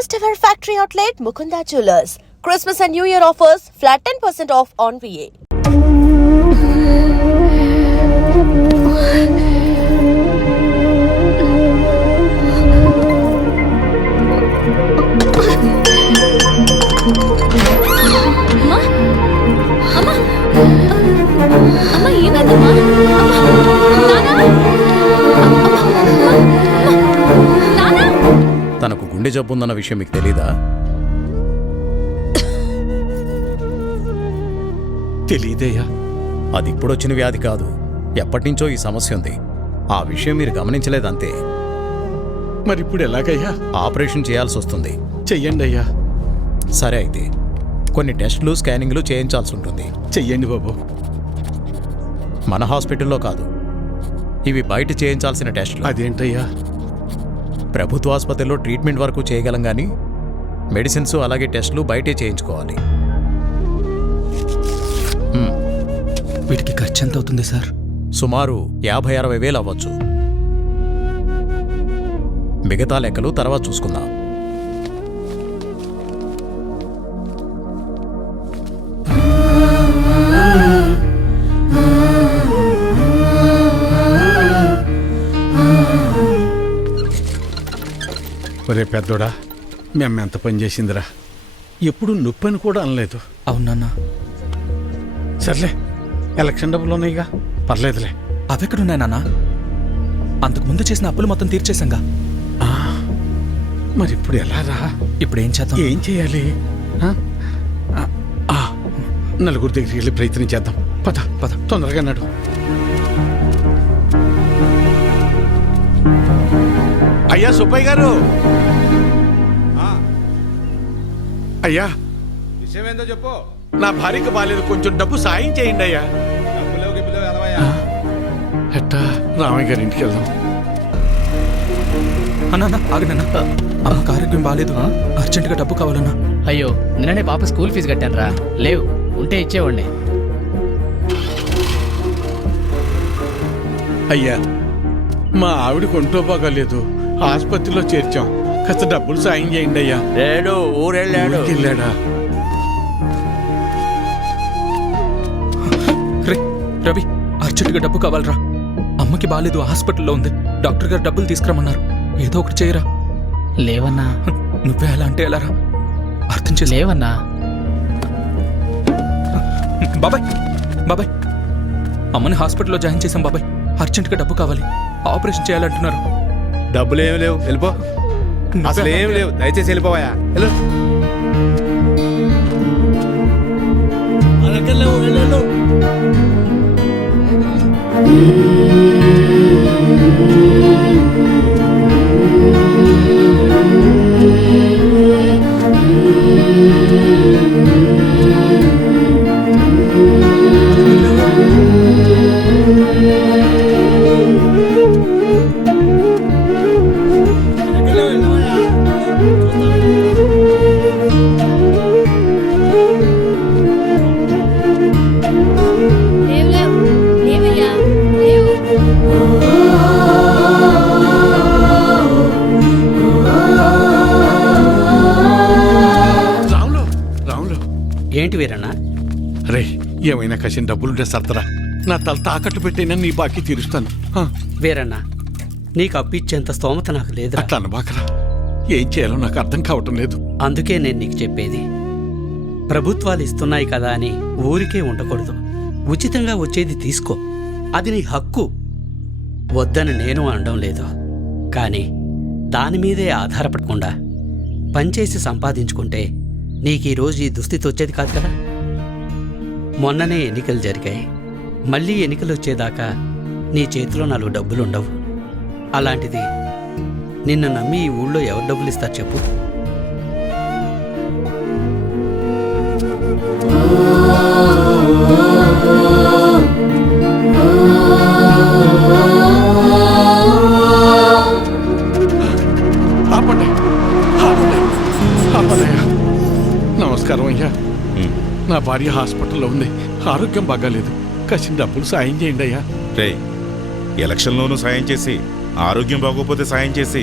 First ever factory outlet Mukunda Jewelers. Christmas and New Year offers, flat 10% off on VA. తనకు గుండె జబ్బు ఉందన్న విషయం మీకు తెలీదా? తెలీదయ్యా. అది ఇప్పుడొచ్చిన వ్యాధి కాదు, ఎప్పటినుంచో ఈ సమస్య ఉంది. ఆ విషయం మీరు గమనించలేదంతే. మరిప్పుడు ఎలాగయ్యా? ఆపరేషన్ చేయాల్సి వస్తుంది. చెయ్యండి అయ్యా. సరే అయితే కొన్ని టెస్టులు స్కానింగ్లు చేయించాల్సి ఉంటుంది. చెయ్యండి బాబు. మన హాస్పిటల్లో కాదు, ఇవి బయట చేయించాల్సిన టెస్టులు. అదేంటయ్యా? ప్రభుత్వ ఆసుపత్రిలో ట్రీట్మెంట్ వరకు చేయగలం కానీ మెడిసిన్స్ అలాగే టెస్టులు బయటే చేయించుకోవాలి. వీటికి ఖర్చు ఎంత అవుతుంది సార్? సుమారు 50-60 వేలు అవ్వచ్చు. మిగతా లెక్కలు తర్వాత చూసుకుందాం. ఒరే పెద్దోడా, మేము ఎంత పని చేసిందిరా. ఎప్పుడు నొప్పి అని కూడా అనలేదు. అవునన్నా. సర్లే, ఎలక్షన్ డబ్బులు ఉన్నాయిగా, పర్లేదులే. అవెక్కడున్నాయి నాన్న? అంతకుముందు చేసిన అప్పులు మొత్తం తీర్చేశాంగా. మరి ఇప్పుడు ఎలా రా? ఇప్పుడు ఏం చేద్దాం? ఏం చేయాలి? నలుగురు దగ్గరికి వెళ్ళి ప్రయత్నం చేద్దాం. పద పద, తొందరగా నడు. అయ్యా సుబ్బయ్య గారు, అయ్యా విషయం ఏందో చెప్పు. నా భార్యకు బాలేదు, కొంచెం డబ్బు సాయం చేయండి అయ్యా. ఎట్టా రామయ్య గారి ఇంటికి వెళ్దాం. అన్నా ఆగనన్నా, అమ్మకు ఆరోగ్యం బాగాలేదు, అర్జెంటుగా డబ్బు కావాలన్నా. అయ్యో, నిన్ననే పాప స్కూల్ ఫీజు కట్టాను రా. లేవు, ఉంటే ఇచ్చేవాడిని. అయ్యా, మా ఆవిడకు ఒంట్లో బాగాలేదు, ఆసుపత్రిలో చేర్చాం, కాస్త డబ్బులు సాయం చేయండి అయ్యా. లేడు, ఊరెళ్ళాడు. వెళ్ళాడా? రవి, అర్జెంటుగా డబ్బు కావాలరా. అమ్మకి బాగాలేదు, హాస్పిటల్లో ఉంది, డాక్టర్ గారు డబ్బులు తీసుకురమ్మన్నారు. ఏదో ఒకటి చేయరా. లేవన్నా. నువ్వే అలా అంటే ఎలా రా? అర్థం చేసి. లేవన్నా. బాబాయ్ బాబాయ్, అమ్మని హాస్పిటల్లో జాయిన్ చేశాం బాబాయ్. అర్జెంటుగా డబ్బు కావాలి, ఆపరేషన్ చేయాలంటున్నారు. డబ్బులు ఏమి లేవు, వెళ్ళిపో. అసలు ఏమి లేవు, దయచేసి వెళ్ళిపోవా. ఏంటి వీరన్నా? రే, ఏమైనా కసిన డబ్బులుంటే సర్తరా, నా తల తాకట్టు పెట్టైనా నీ బాకీ తీరుస్తాను. వీరన్నా, నీకు అప్పిచ్చేంత స్తోమత నాకు లేదు. అట్లా అనబాకరా, ఏం చేయాలో నాకు అర్థం కావటం లేదు. అందుకే నేను నీకు చెప్పేది, ప్రభుత్వాలు ఇస్తున్నాయి కదా అని ఊరికే ఉండకూడదు. ఉచితంగా వచ్చేది తీసుకో, అది నీ హక్కు. వద్దని నేను అనడం లేదు, కానీ దానిమీదే ఆధారపడకుండా పనిచేసి సంపాదించుకుంటే నీకీరోజు ఈ దుస్థితి వచ్చేది కాదు కదా. మొన్ననే ఎన్నికలు జరిగాయి, మళ్ళీ ఎన్నికలు వచ్చేదాకా నీ చేతిలో 4 డబ్బులుండవు. అలాంటిది నిన్ను నమ్మి ఈ ఊళ్ళో ఎవరు డబ్బులు ఇస్తారు చెప్పు? నమస్కారం అయ్యా. నా భార్య హాస్పిటల్లో ఉంది, ఆరోగ్యం బాగాలేదు, కాసిన డబ్బులు సాయం చేయండి అయ్యా. రే, ఎలక్షన్లోనూ సాయం చేసి ఆరోగ్యం బాగోపోతే సాయం చేసి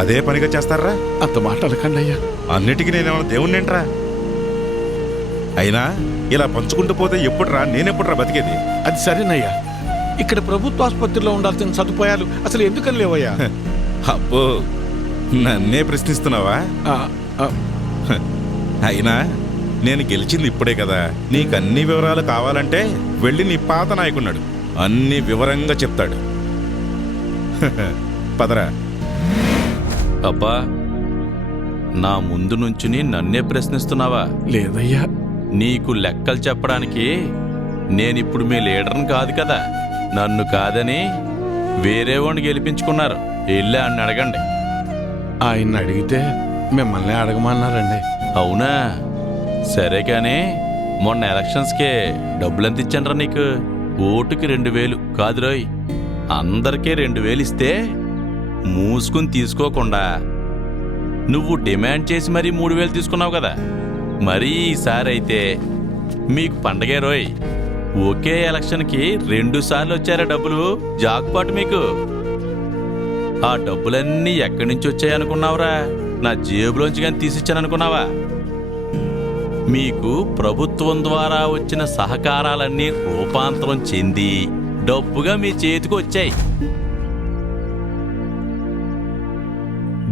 అదే పనిగా చేస్తారా? అంత మాట అనకండి అయ్యా. అన్నిటికీ నేనేమన్నా దేవుణ్ణేంట్రా? అయినా ఇలా పంచుకుంటూ పోతే ఎప్పుడురా నేనెప్పుడురా బతికేది? అది సరేనయ్యా, ఇక్కడ ప్రభుత్వ ఆసుపత్రిలో ఉండాల్సిన సదుపాయాలు అసలు ఎందుకని లేవయ్యా? అబ్బో, నన్నే ప్రశ్నిస్తున్నావా? ఆ, ఆ, అయినా నేను గెలిచింది ఇప్పుడే కదా. నీకన్ని వివరాలు కావాలంటే వెళ్ళి నీ పాత నాయకున్నాడు, అన్ని వివరంగా చెప్తాడు. పదరా. అబ్బా, నా ముందు నుంచుని నన్నే ప్రశ్నిస్తున్నావా? లేదయ్యా. నీకు లెక్కలు చెప్పడానికి నేనిప్పుడు మీ లీడర్ని కాదు కదా. నన్ను కాదని వేరే వాడిని గెలిపించుకున్నారు. వెళ్ళి అని అడగండి. ఆయన్ని అడిగితే మిమ్మల్ని అడగమన్నారండి. అవునా? సరే కానీ మొన్న ఎలక్షన్స్కే డబ్బులెంత ఇచ్చానరా నీకు? ఓటుకి 2000 కాదు రోయ్, అందరికీ 2000 ఇస్తే మూసుకుని తీసుకోకుండా నువ్వు డిమాండ్ చేసి మరీ 3000 తీసుకున్నావు కదా. మరీ ఈసారి అయితే మీకు పండగే రోయ్. ఒకే ఎలక్షన్కి 2 సార్లు వచ్చారా డబ్బులు? జాక్పాట్ మీకు. ఆ డబ్బులన్నీ ఎక్కడి నుంచి వచ్చాయనుకున్నావురా? నా జేబులోంచి కానీ తీసిచ్చాననుకున్నావా? మీకు ప్రభుత్వం ద్వారా వచ్చిన సహకారాలన్నీ రూపాంతరం చెంది డబ్బుగా మీ చేతికి వచ్చాయి.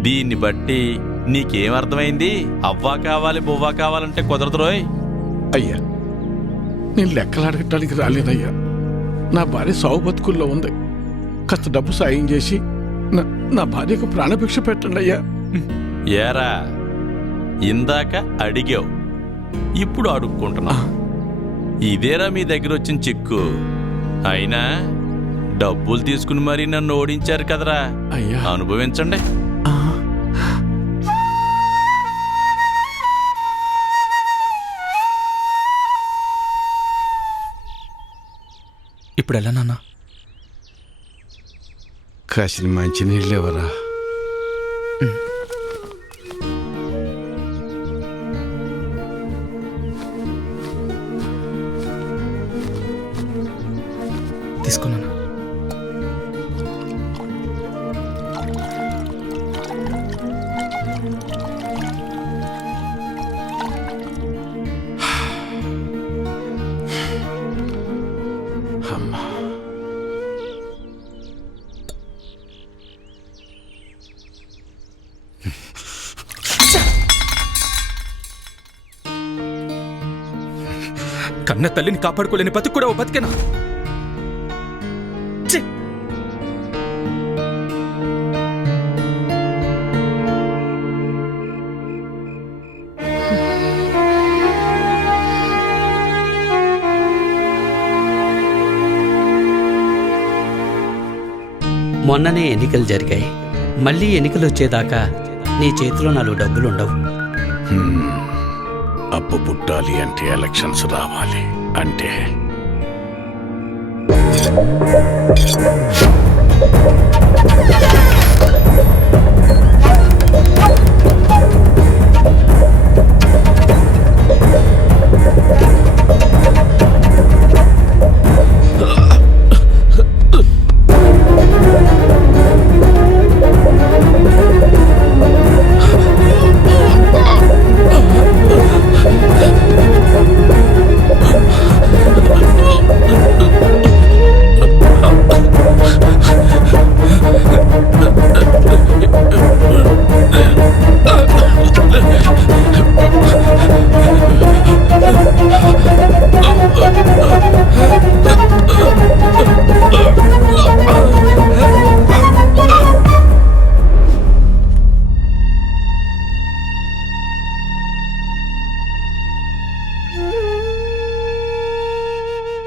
దీన్ని బట్టి నీకేమర్థమైంది? అవ్వా కావాలి బువ్వా కావాలంటే కుదరదు రోయ్. అయ్యా, నేను లెక్కలు అడగటానికి రాలేదయ్యా. నా భార్య సావు బతుకుల్లో ఉంది. కాస్త డబ్బు సాయం చేసి నా భార్యకు ప్రాణభిక్ష పెట్టండి అయ్యా. ఏరా, ఇందాక అడిగావు, ఇప్పుడు అడుక్కుంటున్నా. ఇదేరా మీ దగ్గర వచ్చిన చిక్కు. అయినా డబ్బులు తీసుకుని మరీ నన్ను ఓడించారు కదరా. అయ్యా, అనుభవించండి. ఇప్పుడు ఎలా నాన్న? కాసిన మంచి నీళ్ళు ఎవరా? తీసుకున్నాను. అమ్మా, కన్న తల్లిని కాపాడుకోలేని బతుకు కూడా ఓ బతికేనా? ఛీ! మొన్ననే ఎన్నికలు జరిగాయి. మళ్ళీ ఎన్నికలు వచ్చేదాకా నీ చేతిలో 4 డబ్బులు ఉండవు. అప్పు పుట్టాలి అంటే ఎలక్షన్స్ రావాలి అంటే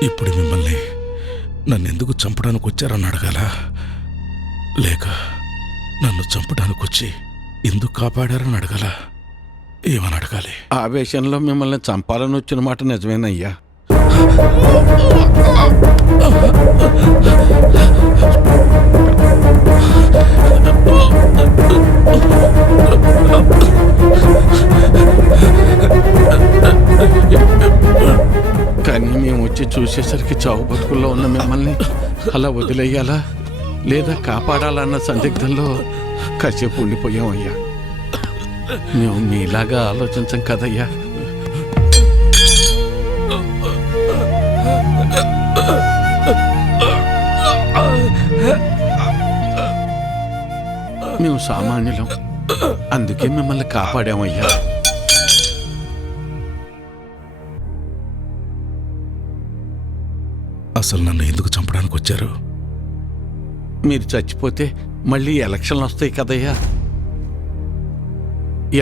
ఇప్పుడు మిమ్మల్ని నన్నెందుకు చంపడానికి వచ్చారని అడగాల, లేక నన్ను చంపడానికి వచ్చి ఎందుకు కాపాడారని అడగాల? ఏమని అడగాలి? ఆవేశంలో మిమ్మల్ని చంపాలని వచ్చిన మాట నిజమేనయ్యా. కానీ మేము వచ్చి చూసేసరికి చావు బతుకుల్లో ఉన్న మిమ్మల్ని అలా వదిలేయాలా లేదా కాపాడాలన్న సందిగ్ధంలో కాసేపు ఉండిపోయామయ్యా. మేము మీలాగా ఆలోచించం కదయ్యా. మేము సామాన్యులం, అందుకే మిమ్మల్ని కాపాడామయ్యా. అసలు నన్ను ఎందుకు చంపడానికి వచ్చారు? మీరు చచ్చిపోతే మళ్ళీ ఎలక్షన్లు వస్తాయి కదయ్యా.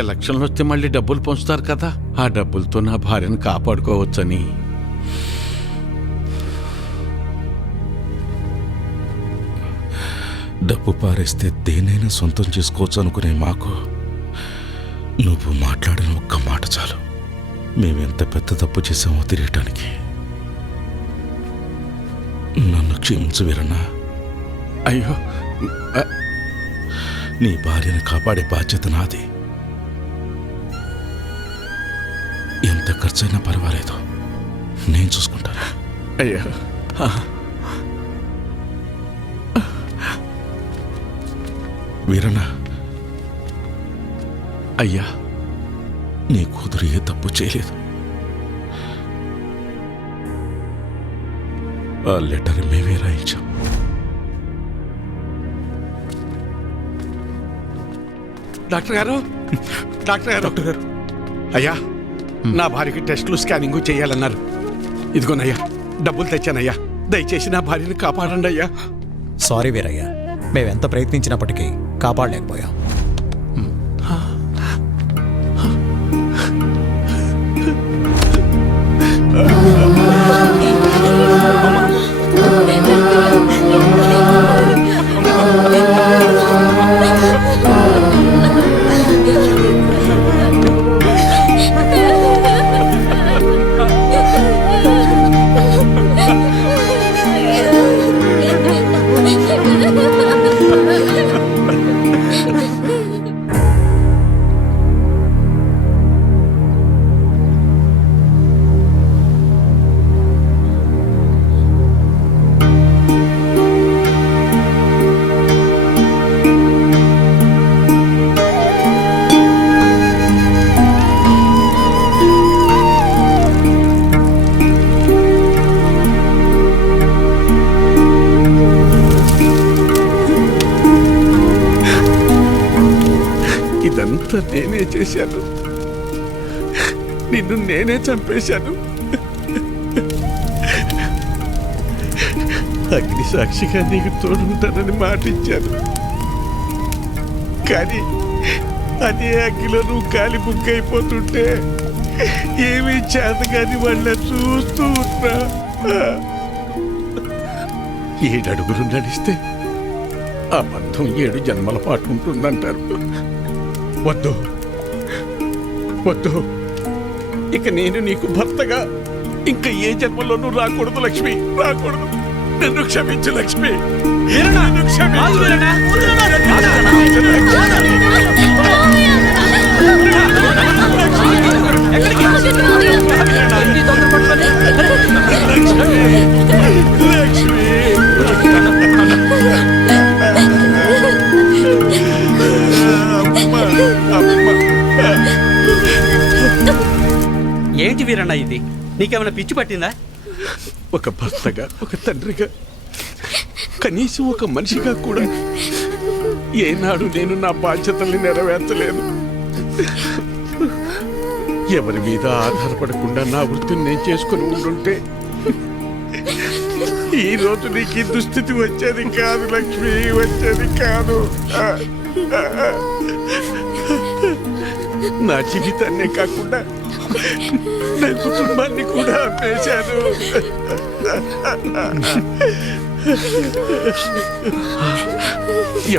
ఎలక్షన్లు వస్తే మళ్ళీ డబ్బులు పంచుతారు కదా, ఆ డబ్బులతో నా భార్యను కాపాడుకోవచ్చని. డబ్బు పారేస్తే దేనైనా సొంతం చేసుకోవచ్చు అనుకునే మాకు నువ్వు మాట్లాడిన ఒక్క మాట చాలు మేమెంత పెద్ద తప్పు చేసామో తెలియటానికి. నన్ను క్షమించు వీరన్నా. అయ్యో, నీ భార్యను కాపాడే బాధ్యత నాది. ఎంత ఖర్చైనా పర్వాలేదు, నేను చూసుకుంటాను. అయ్యా, వీరన్నా, అయ్యా, నీ కూతురు ఏ తప్పు చేయలేదు. ఆ లెటర్ మేమే రాయించాం. డాక్టర్ గారు, డాక్టర్ గారు, అయ్యా, నా భార్యకి టెస్టులు స్కానింగ్ చేయాలన్నారు. ఇదిగోనయ్యా, డబ్బులు తెచ్చానయ్యా. దయచేసి నా భార్యని కాపాడండి అయ్యా. సారీ వీరయ్య, మేమెంత ప్రయత్నించినప్పటికీ కాపాడలేకపోయాం. ఇదంతా నేనే చేశాను, నిన్ను నేనే చంపేశాను. అగ్ని సాక్షిగా నీకు తోడుంటానని మాటిచ్చాను, కానీ అదే అగ్గిలో నువ్వు కాలి బుక్కైపోతుంటే ఏమీ చేతగాని వాళ్ళ చూస్తూ ఉన్నా. 7 అడుగులు నడిస్తే ఆ బంధం 7 జన్మల పాటు ఉంటుందంటారు. వద్దు వద్దు, ఇక నేను నీకు భర్తగా ఇంకా ఏ జన్మలోనూ రాకూడదు లక్ష్మి, రాకూడదు. నన్ను క్షమించు లక్ష్మి, నన్ను క్షమించు. ఏంటి వీరన్న ఇది? నీకేమైనా పిచ్చి పట్టిందా? ఒక భర్తగా, ఒక తండ్రిగా, కనీసం ఒక మనిషిగా కూడా ఏనాడు నేను నా బాధ్యతల్ని నెరవేర్చలేదు. ఎవరి మీద ఆధారపడకుండా నా వృత్తిని నేను చేసుకుని ఉండుంటే ఈ రోజు నీకు ఈ దుస్థితి వచ్చేది కాదు లక్ష్మి, వచ్చేది కాదు. నా జీవితాన్నే కాకుండా నా కుటుంబాన్ని కూడా ఆపేశాను.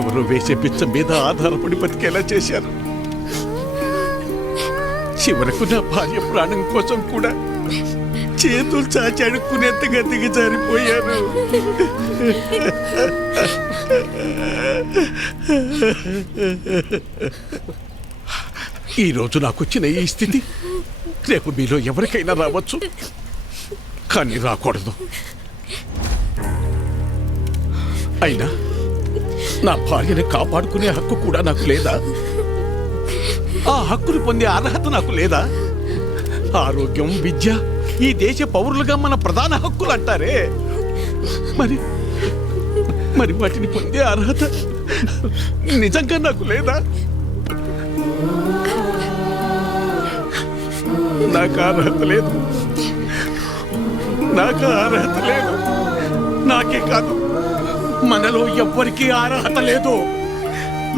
ఎవరో వేసే పిచ్చ మీద ఆధారపడి బతికేలా చేశాను. చివరకు నా భార్య ప్రాణం కోసం కూడా చేతులు చాచి అడుక్కునేంతగా దిగజారిపోయాను. ఈరోజు నాకు వచ్చిన ఈ స్థితి రేపు మీలో ఎవరికైనా రావచ్చు, కానీ రాకూడదు. అయినా నా భార్యని కాపాడుకునే హక్కు కూడా నాకు లేదా? ఆ హక్కును పొందే అర్హత నాకు లేదా? ఆరోగ్యం, విద్య ఈ దేశ పౌరులుగా మన ప్రధాన హక్కులు అంటారే, మరి మరి వాటిని పొందే అర్హత నిజంగా నాకు లేదా? నాకు అర్హత లేదు, నాకు అర్హత లేదు. నాకే కాదు, మనలో ఎవ్వరికీ అర్హత లేదు.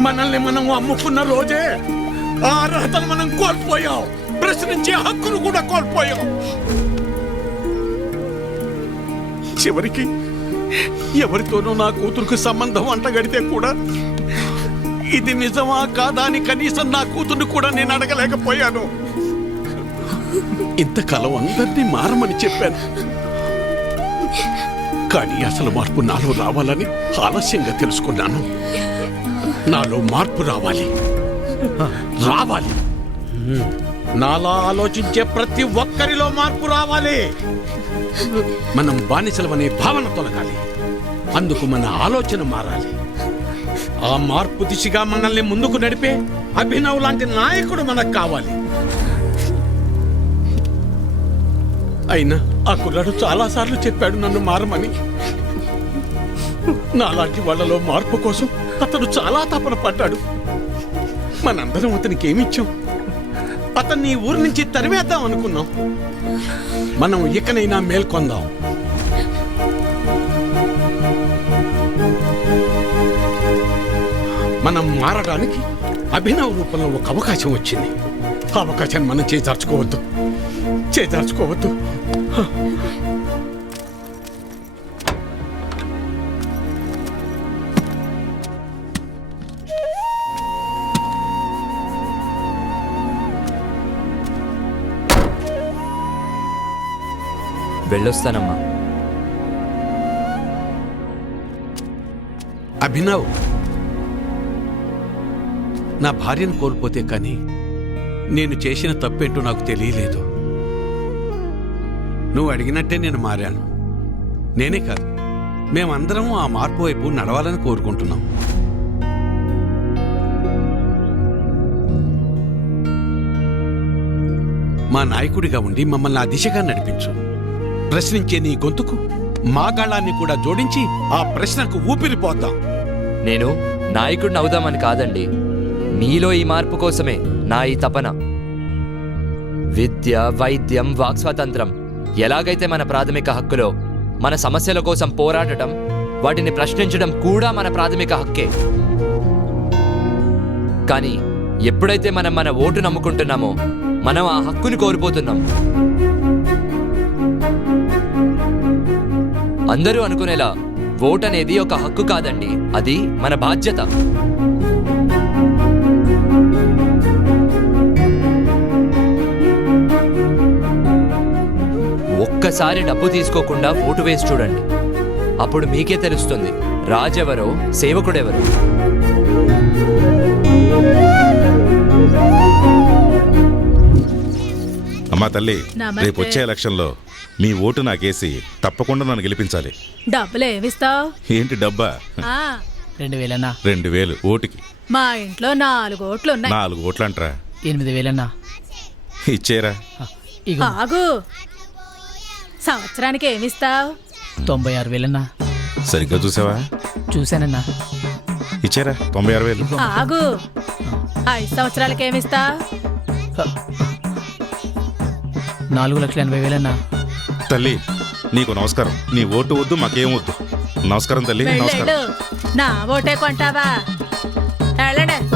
మనల్ని మనం అమ్ముకున్న రోజే ఆ అర్హతను మనం కోల్పోయాం. ప్రశ్నించే హక్కును కూడా కోల్పోయాం. చివరికి ఎవరితోనూ నా కూతురుకు సంబంధం అంటగడితే కూడా ఇది నిజమా కాదా అని కనీసం నా కూతుర్ని కూడా నేను అడగలేకపోయాను. ఇంతకాలం అందరినీ మారమని చెప్పాను, కానీ అసలు మార్పు నాలో రావాలని ఆలస్యంగా తెలుసుకున్నాను. నాలో మార్పు రావాలి, రావాలి. నాలా ఆలోచించే ప్రతి ఒక్కరిలో మార్పు రావాలి. మనం బానిసలమనే భావన తొలగాలి. అందుకు మన ఆలోచన మారాలి. ఆ మార్పు దిశగా మనల్ని ముందుకు నడిపే అభినవ్ లాంటి నాయకుడు మనకు కావాలి. అయినా ఆ కుర్రాడు చాలాసార్లు చెప్పాడు నన్ను మారమని. నాలాంటి వాళ్ళలో మార్పు కోసం అతను చాలా తపన పడ్డాడు. మనందరం అతనికి ఏమిచ్చాం? అతన్ని ఈ ఊరి నుంచి తరివేద్దాం అనుకున్నాం. మనం ఇకనైనా మేల్కొందాం. మనం మారడానికి అభినవ్ రూపంలో ఒక అవకాశం వచ్చింది. ఆ అవకాశాన్ని మనం చేజార్చుకోవద్దు, చేజార్చుకోవద్దు. వెళ్ళొస్తానమ్మా. అభినవ్, నా భార్యను కోల్పోతే కానీ నేను చేసిన తప్పేంటో నాకు తెలియలేదు. నువ్వు అడిగినట్టే నేను మారాను. నేనే కాదు, మేమందరం ఆ మార్పు వైపు నడవాలని కోరుకుంటున్నాం. మా నాయకుడిగా ఉండి మమ్మల్ని ఆ దిశగా నడిపించు. ప్రశ్నించే నీ గొంతుకు మా గాళాన్ని కూడా జోడించి ఆ ప్రశ్నకు ఊపిరిపోద్దాం. నేను నాయకుడిని అవుదామని కాదండి, మీలో ఈ మార్పు కోసమే నా ఈ తపన. విద్య, వైద్యం, వాక్ స్వాతంత్రం ఎలాగైతే మన ప్రాథమిక హక్కులో, మన సమస్యల కోసం పోరాడటం, వాటిని ప్రశ్నించడం కూడా మన ప్రాథమిక హక్కే. కానీ ఎప్పుడైతే మనం మన ఓటు నమ్ముకుంటున్నామో మనం ఆ హక్కుని కోల్పోతున్నాం. అందరూ అనుకునేలా ఓట్ అనేది ఒక హక్కు కాదండి, అది మన బాధ్యత. ఒక్కసారి డబ్బు తీసుకోకుండా ఓటు వేసి చూడండి, అప్పుడు మీకే తెలుస్తుంది రాజెవరో సేవకుడెవరో. అమ్మా తల్లి, రేపు వచ్చే ఎలక్షన్లో మీ ఓటు నాకేసి తప్పకుండా నన్ను గెలిపించాలి. డబ్బులు ఏమిస్తావు? ఏంటి డబ్బా? 2000 2000 ఓటుకి. మా ఇంట్లో 4 ఓట్లు ఉన్నాయి. 4 ఓట్లు అంటారా? 8000 ఇచ్చేరా. ఆగు, సంవత్సరానికి ఏమిస్తావు? 96,000 సరిగ్గా చూసావా? చూశానన్నా. ఇచ్చారా 96,000. ఆగు, 5 సంవత్సరాలకి ఏమిస్తావు? 4,80,000 తల్లి నీకు నమస్కారం. నీ ఓటు వద్దు, మాకేం వద్దు. నమస్కారం తల్లి, నమస్కారం. నా ఓటే కొంటావా? వెళ్ళండి.